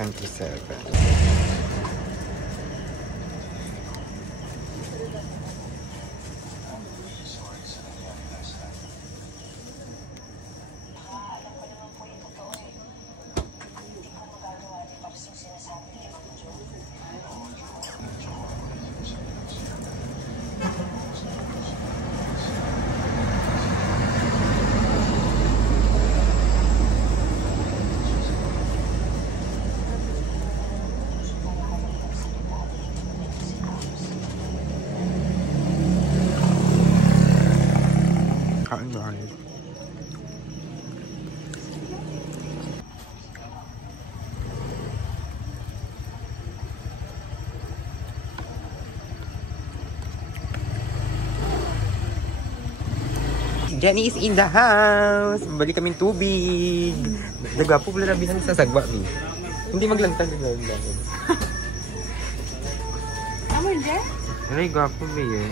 27. Jenny is in the house! Balik kaming tubig! Nagwapo pala nabihan sa sagwa, mi. Hindi maglantag na lang. Amor, Jen? Ay, gwapo, mi eh.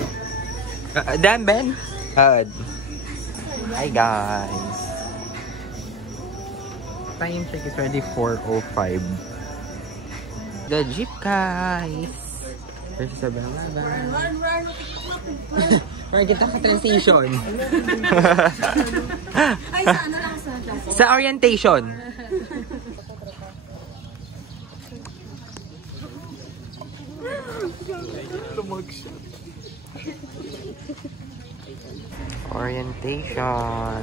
Dan, Ben? Hi, guys! Time check is already 4:05. The jeep, guys! There's sa Balaban. Right, kita ka transition. Ay, sa ano lang sa class? Sa orientation. Orientation.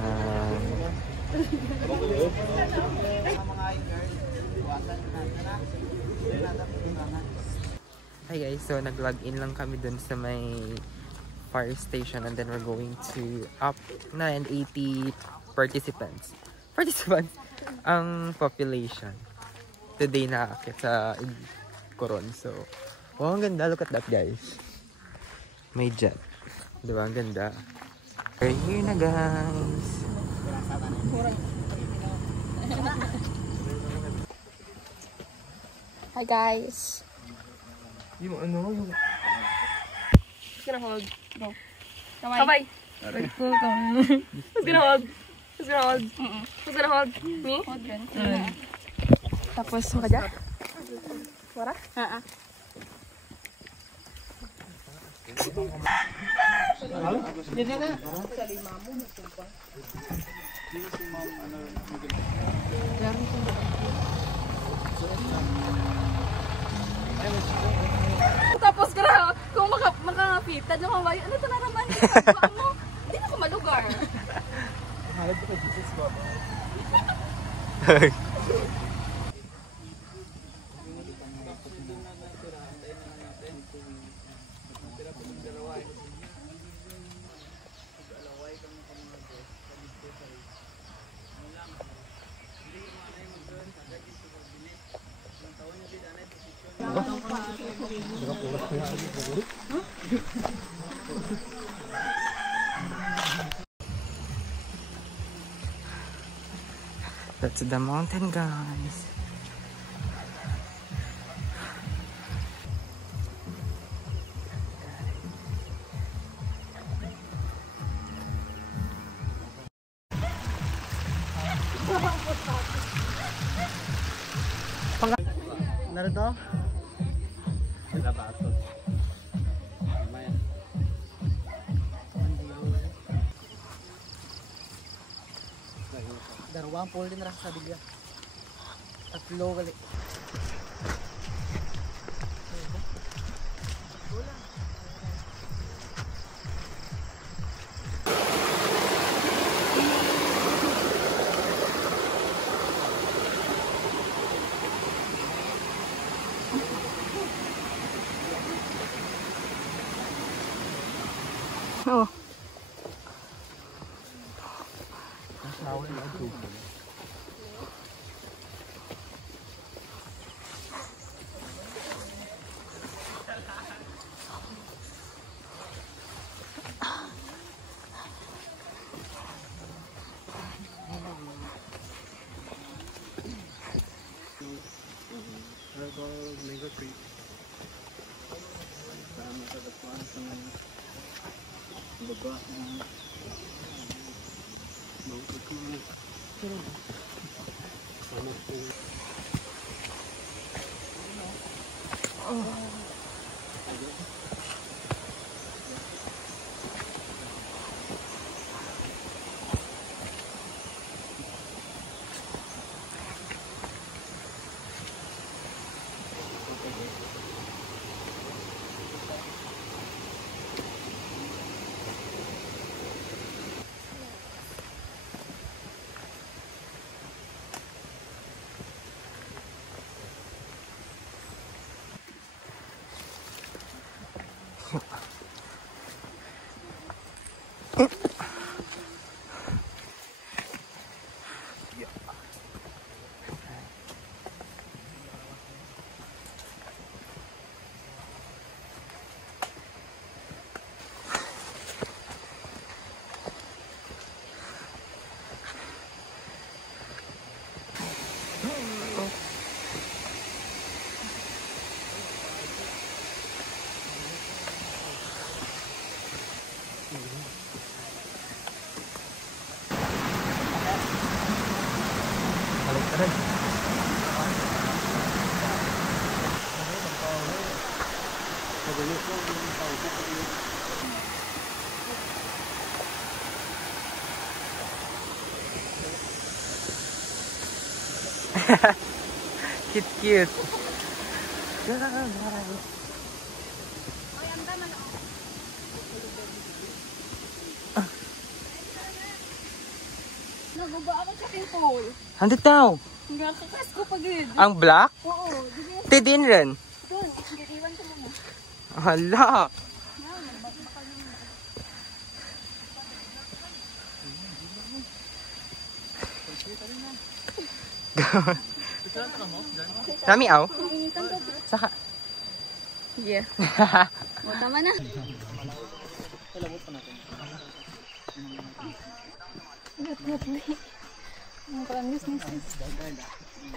Hi guys, so nag-log in lang kami dun sa may fire station and then we're going to up 980 participants ang population today na akit sa Coron. So wow, ang ganda, look at that guys, may jet, diba, ang ganda. We're here na guys. Hi guys. Yung ano, yung Who's gonna hold? Go. Kamay. Who's gonna hold? Who's gonna hold? Who's gonna hold? Me? Hold yan. Tapos, makadya? Wara? Tapos kaya kung makangapita diyan kaway, ano to naraman mo? Hindi na ko malugar. halad ko kay Jesus baba. That's the mountain, guys. Narito? Darwang pol din rasa bigla. Tatlo kali. Oh. Mango tree. Cute. Naguba ako sa pole. Andit daw. Hanggang kakas ko pagid. Ang black? Oo. Tidin rin. Doon, giniwan ko mo. Hala. Rami aw? Saka. Yeah. O, tama na.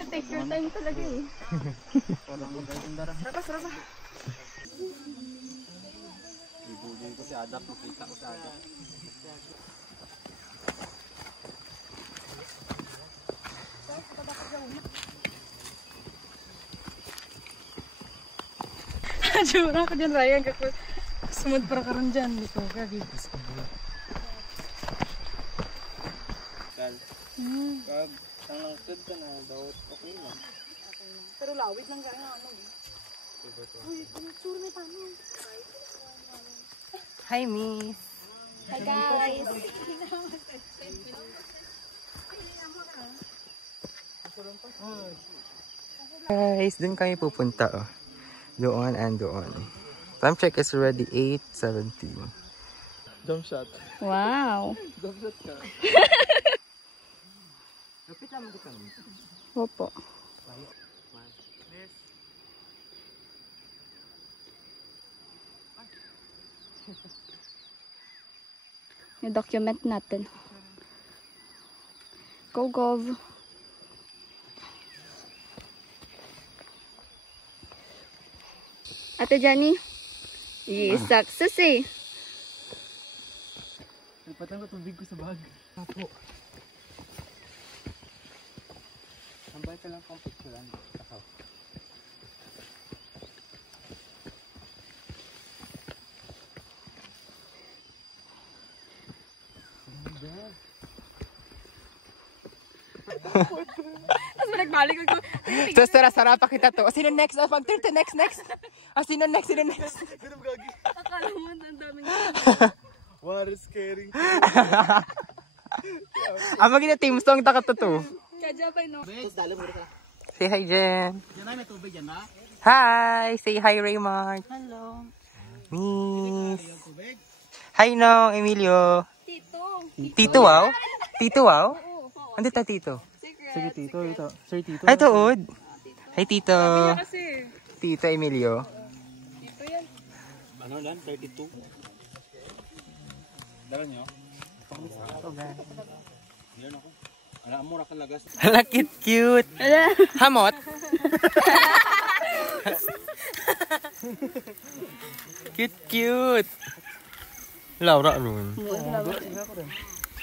Take your time talaga eh. Rapas. Ibulin ko si Adap, makita ko si Adap. Jura ko dyan, Ryan. Sumod para karon dyan. Dito ka, gigis ko. Kag, ang langkad ka na, bawat okay lang. Pero lawit lang kaya nga ano. Uy, sure may paano. Hi, miss. Hi, guys. Guys, dun kami pupunta, oh. Doon and doon. Time check is already 8:17. Jump shot. Wow. Jump shot ka. Lapit lang mo kami. Opo. I-document natin. Go, Gov. Ate Jenny? Success eh. Nagpatang ko tubig ko sa bag. Apo. Tambay ka lang pang picturean. Takaw. Tapos nagbalik ako. Tapos tara, sarapa kita to. Sino next? Pag-turn to next. Sino next? Akala mo, ang daming What is caring? Maging na team song taka to. Kadya pa no? Say hi, Jen. Yan ay may tubig yan ha? Hi! Say hi, Raymond. Hello. Miss. Tubig? Hi, no, Emilio. Tito. Tito, wow? Tito, wow? Andito ta, Tito. Sige Tito, ito. Sir Tito. Hi, Tuod. Hi, Tito. Kasi. Tito Emilio. Tito yan. Ano lang? 32? Dala nyo? Yan ako. Alam mo, rakalagas. Hala, cute. Hamot. Cute. Laura ron.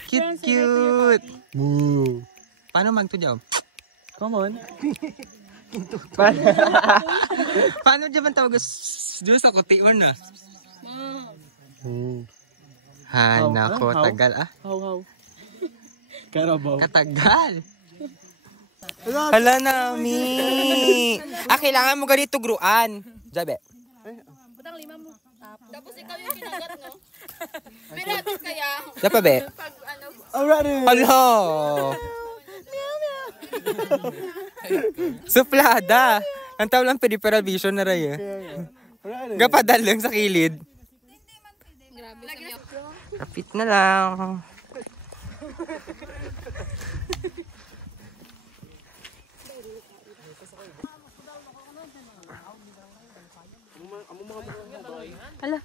Cute. Moo. Paano magtudyaw? Come on. Paano dyan man tawag? Diyos ako, tiyon na. Ha, nako, tagal ah. How? Karabaw. Katagal. Hala nami. Kailangan mo ganito gruan. Jabe. Butang 5 mo. Tapos ikaw yung kinagat, no? Piratas kaya. Dapat be? Pag ano. Alright. Hala. Suplada. Ang tawag lang pediperal vision na rin eh. Gapadal lang sa kilid. Kapit na lang. Hala.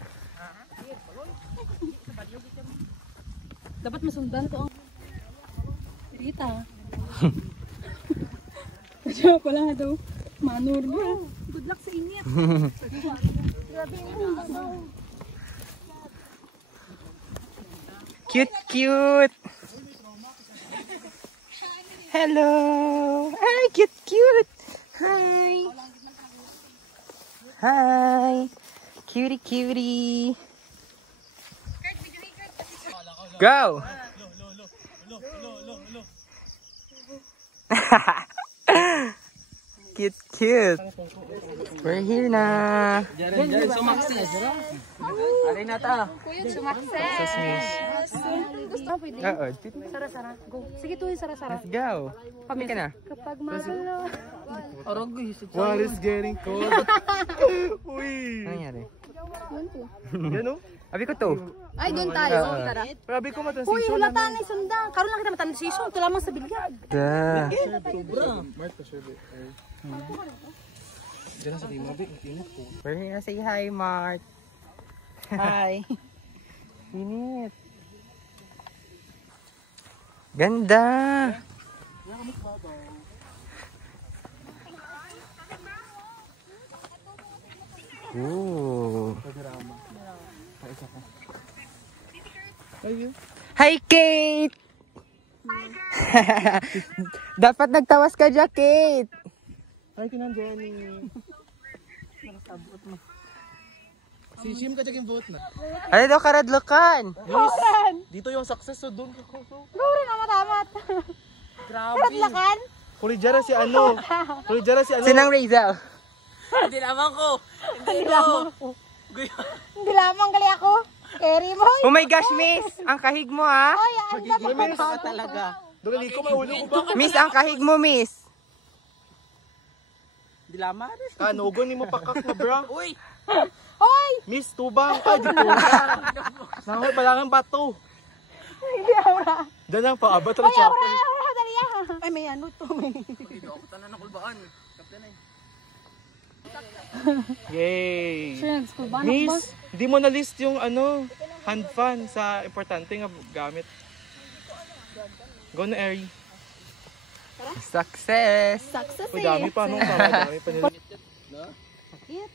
Dapat masundan ko ang Rita. Kaya pala nga daw. Manur mo. Good luck sa init. Grabe yung Cute. Hello. Ay, cute. Hi. Cutie. Go. Cute. We're here na. Sumakses. Alay na ta. sumakses. Gusto mo pwede? Oo. Sara-sara. Go. Sige tuloy sara-sara. Let's go. Pamit ka na. Kapag malo. What is getting cold? Uy. Ano nangyari? Yan o? Abi ko to. Ay, doon tayo. Tara. Grabe ko Uy, matransition. hulata na sundang. Karoon lang kita matransition. Ito lamang sa bilyag. Da. Marta, sure. Diyan sa team, mabi. Init ko. We're here na say hi, Mart. Hi. Init. Ganda. Ooh. Hi, Kate! Dapat nagtawas ka dyan, Kate. Hi, Kinan Jenny. Si Shim ka dyan vote na. Ano daw karadlokan? Yes. Dito yung success, so doon ka ko. Gawin na matamat. Grabe. Karadlakan? Kulijara si ano? Sinang Razel? Hindi naman ko. Hindi lamang gali ako. Carry mo. Oh my gosh, miss! Ang kahig mo, ha? Ay, ang dapat ka talaga. Dogali ko, maulo ko ba? Miss, ang kahig mo, miss. Di lama rin. Kanugon ni mo pakak na bra. Uy! Hoy! Miss, tubang ka. Di po na. Nangoy pa lang ang bato. Hindi aura. Diyan ang paabot na Ay, chapel. aura, dali ah. Ay, may ano to. Yay! Sure, school ba? Miss, di mo na list yung ano, hand fan sa importante nga gamit. Go na, Eri. Success! Success Uy, dami pa, no? Dami pa nila. It.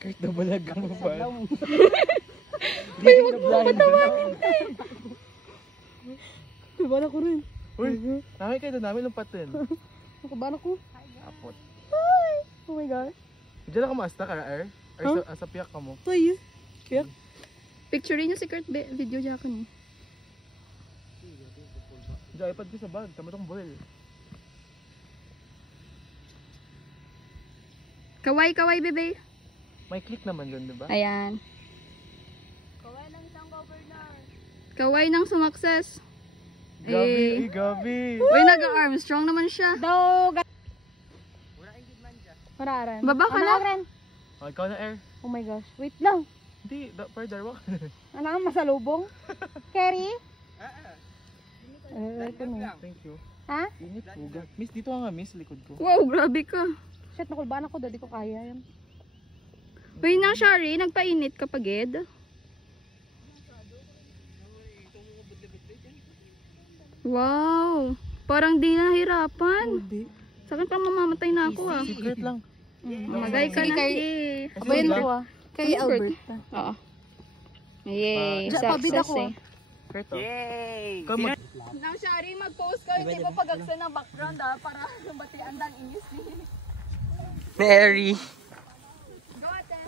Kahit nabalag ka mo pa. Ay, wag mo patawanin. Kabala ko rin. Uy, namin kayo doon, namin lumpatin. Kabala ko. Apot. Ay! Oh my gosh. Diyan ako maasta ka, Er? Or sa piyak ka mo? Ay, kaya. Picturein niyo si Kurt video dyan ako niyo. Diyan, iPad ko sa bag. Tama itong boil. Kaway, bebe. May click naman yun, di ba? Ayan. Kaway ng isang governor. Kaway ng sumakses. Gabi, Gabi. Uy, nag-Armstrong naman siya. Pararan. Baba ka na. Oh, ikaw na, Er. Oh my gosh. Wait lang. Hindi, per darwa. Ano ang masalubong? Kerry? Thank you. Ha? Init po. Miss, dito ka nga, miss. Likod ko. Wow, grabe ka. Shit, nakulbaan ako. Dadi ko kaya yan. Uy na, Shari. Nagpainit ka pagid. Wow. Parang di na nahirapan. Hindi. Sa akin parang mamamatay na ako ah. Secret lang. Magay ka na. Abayan mo ah. Kay Albert. Oo. Yay. Success eh. Secret, oh. Yay! Come on. Nang Shari, mag-post ka, hindi mo pagagsan ng background para batian dan inis ni. Ni Eri. Go ate.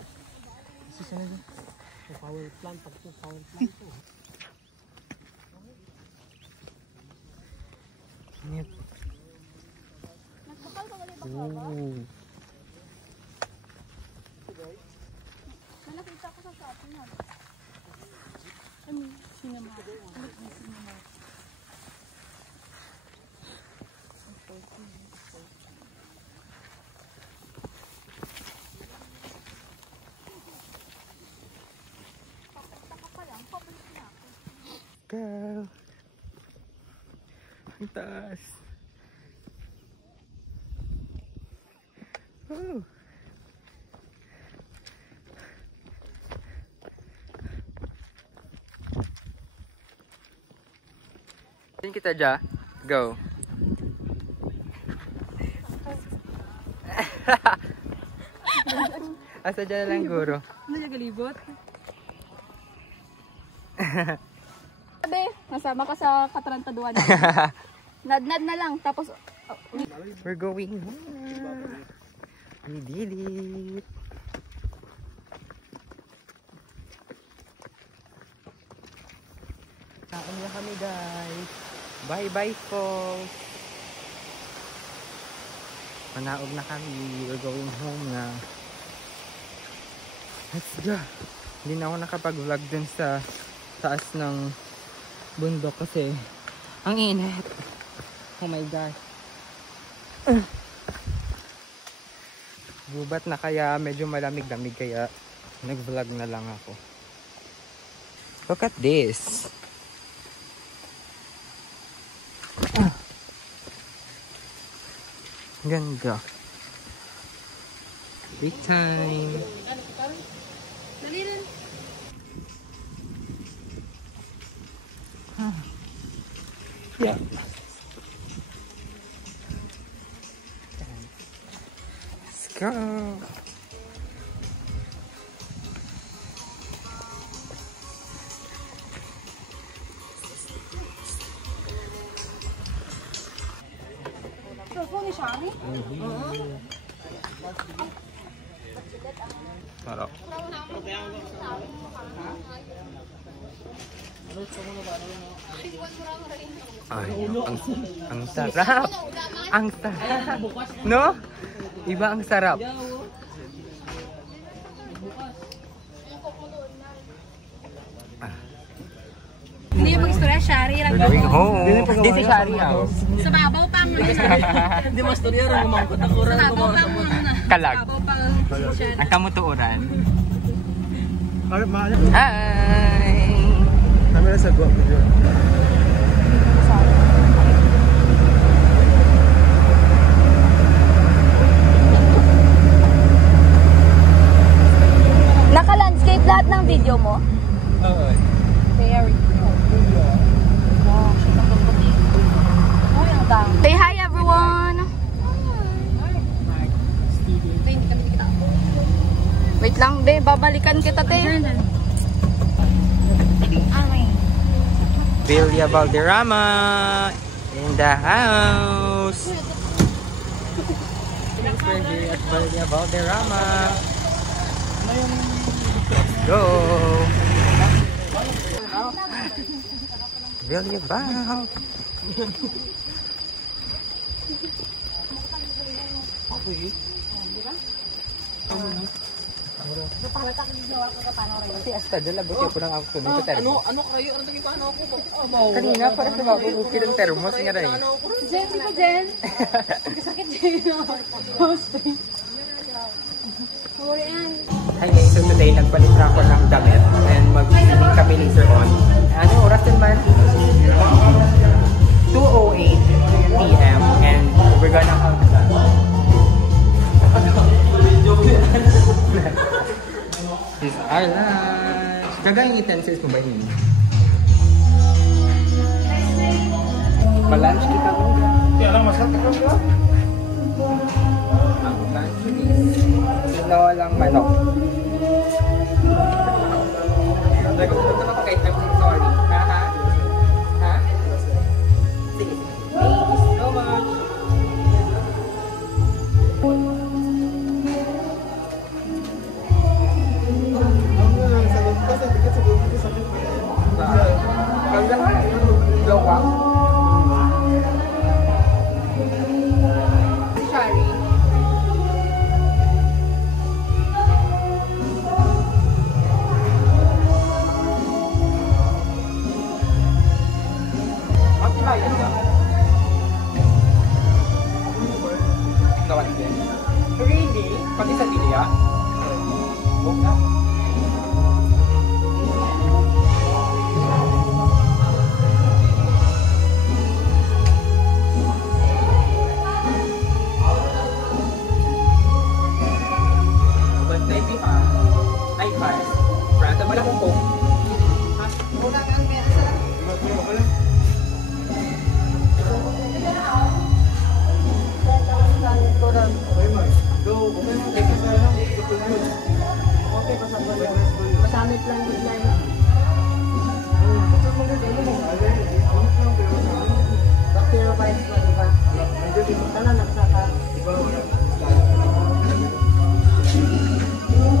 Power plant, power plant. Yep. Nagbakal ka ulit Ooh. nakita ko sa shopping na. Cinema. Cinema. Go. Ang taas. Woo. Saan kita dyan? Go. Asa dyan lang guro. Ano yung galibot? Sabi, nasama ka sa katarantaduan. Nad-nad na lang, tapos... We're going home. We did it. Kain na kami guys. Bye-bye folks. Manaog na kami. We're going home na. Let's go. Hindi na ako nakapag-vlog dun sa taas ng bundok kasi ang init. Oh my gosh. Gubat na kaya medyo malamig-lamig kaya nag-vlog na lang ako. Look at this. Ganda. Big time. Dali rin. Yeah. Let's go. Cellphone ni Shari? Sarap. Ay, ang sarap. Ang sarap. No? Iba ang sarap. Hindi yung mag-istorya, Shari. We're going home. This is Shari House. Sa babaw pa mo. Hindi mas storya rin, mamangkot ako rin. Sa babaw pa mo. Kalag. Babaw pa. Ang kamutuuran. Mahal. Hi! Kami na sa go. Naka-landscape lahat ng video mo? Oo. Very cool. Wow, shit ang puti. Oh, yung dami. Say hi everyone! Wait lang, be. Babalikan kita, te. Vilya Valderrama in the house. We're here at Vilya Valderrama. Go! Vilya Val. Kasi hasta dala ba siya po ng ako nung termos? Ano kayo? Ano naging paano ako? Kanina para sa mabubukid ng termos nga rin. Jen, di ba, Jen? Sakit, Jen. Hi guys, so today nagpalit na ako ng damit and mag-swimming kami later on. Ano oras din man? 2:08 PM and we're gonna have this is our lunch. Kagayang utensils mo ba yun? Pa-lunch kita mo? Kaya lang masarap ka ba? Ang lunch is tinolang manok. Nagpunta na pa kay Tim, sorry. Ha? Ha?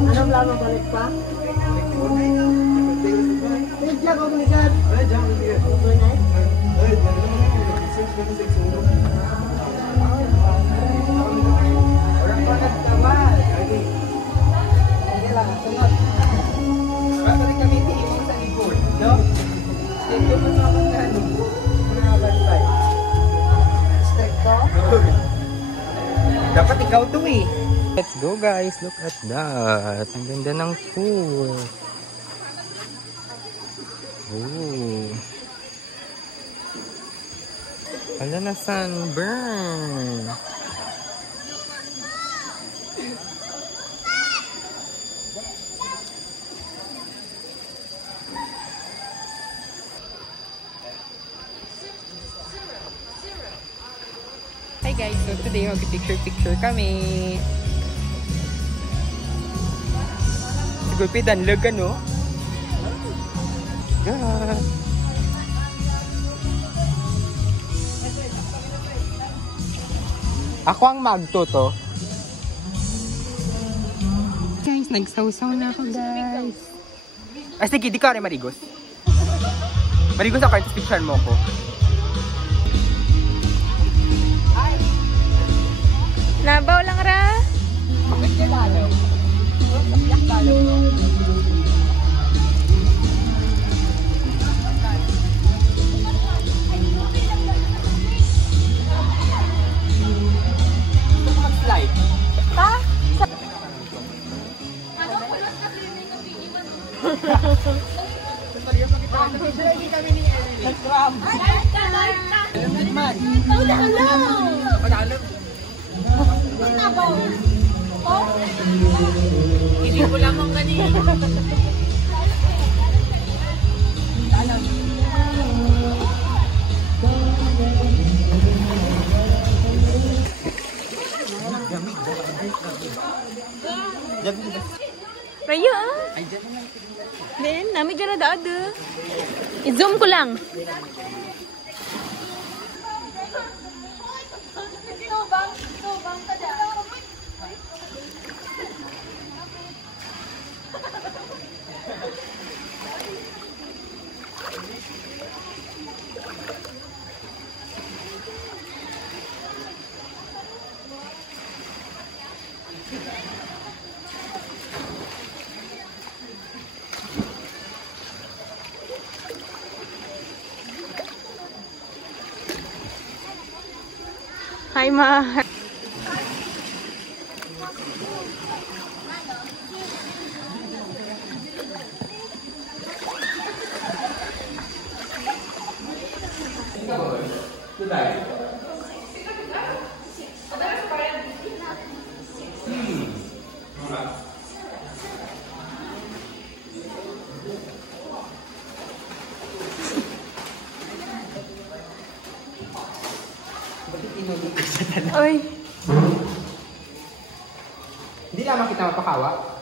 Anong lamang balik pa? Wait lang ako ligat. Overnight? Orang pakat kawan. Okay lang, sunod. Bago rin kami tiiwag sa likod, no? Ito pa sa mga bantay. Step ko? Dapat ikaw to eh. Let's go guys, look at that. Ang ganda ng pool. Oh. Wala na sunburn. Hi guys, so today mag-picture kami. Siguro pidanlag ka, no? Yeah. Ako ang magtuto. Guys, nagsaw-saw na ako, guys. Ay, sige, di ka rin marigos. Marigos ako, picture mo ko. Nabaw lang ra. Bakit ka lalo? Bakit ka lalo? Slide. Ha? Hindi ko lamang kanina. Raya ah. Then, namin dyan na daada. I-zoom ko lang. Hi, Ma. Oy. Hindi lamang kita mapakawa.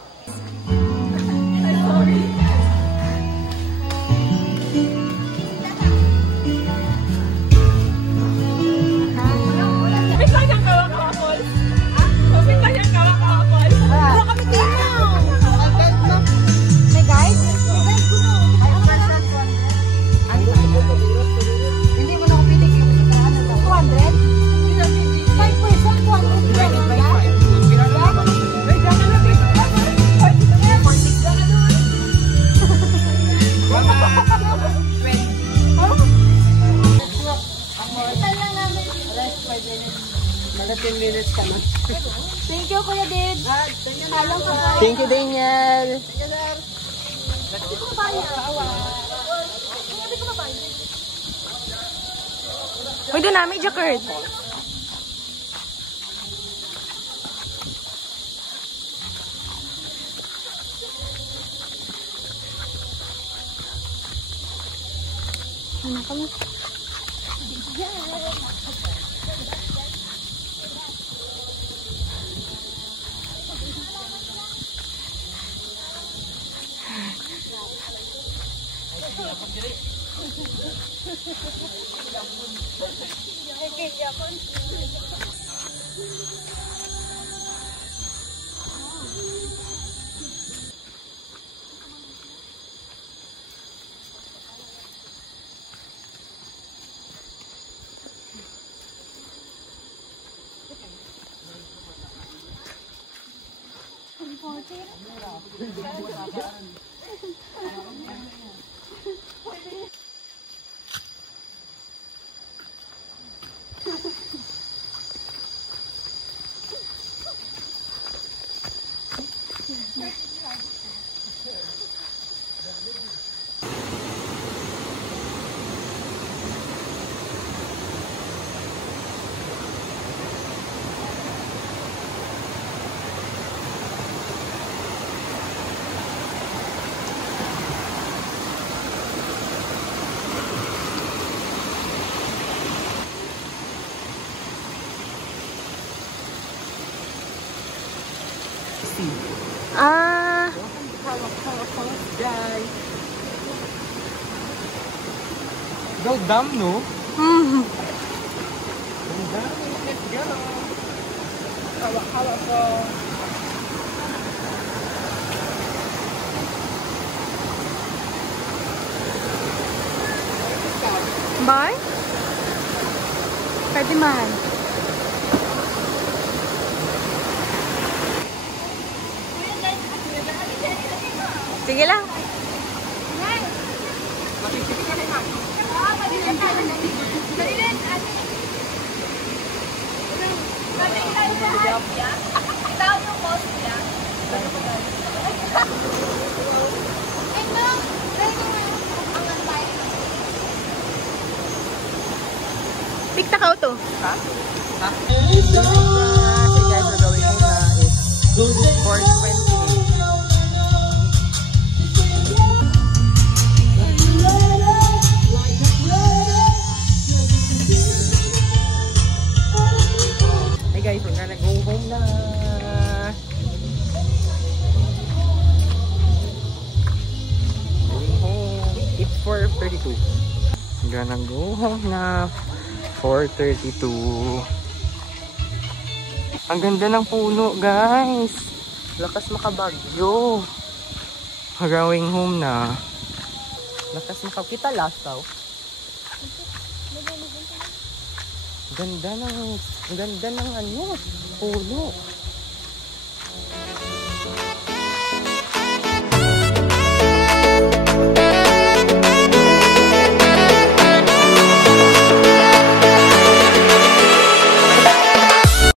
Thank you, Kuya Did. Thank you, Daniel. Uy, doon namin, Jackard. Ano kami? Okay, Japon. Ah. Guys. Go dam, no? Mm. Let's go. Hawak-hawak ko. Bye. Pwede man. Sige lang. Tikta ka to. Ha? Okay guys, we're going home na. It's 4:20. Hey guys, we're gonna go home na. Going home. It's 4:32. I'm gonna go home na. 4:32. Ang ganda ng puno, guys. Lakas makabagyo. Going home na. Lakas makakita lasaw. Ganda ng ano, puno.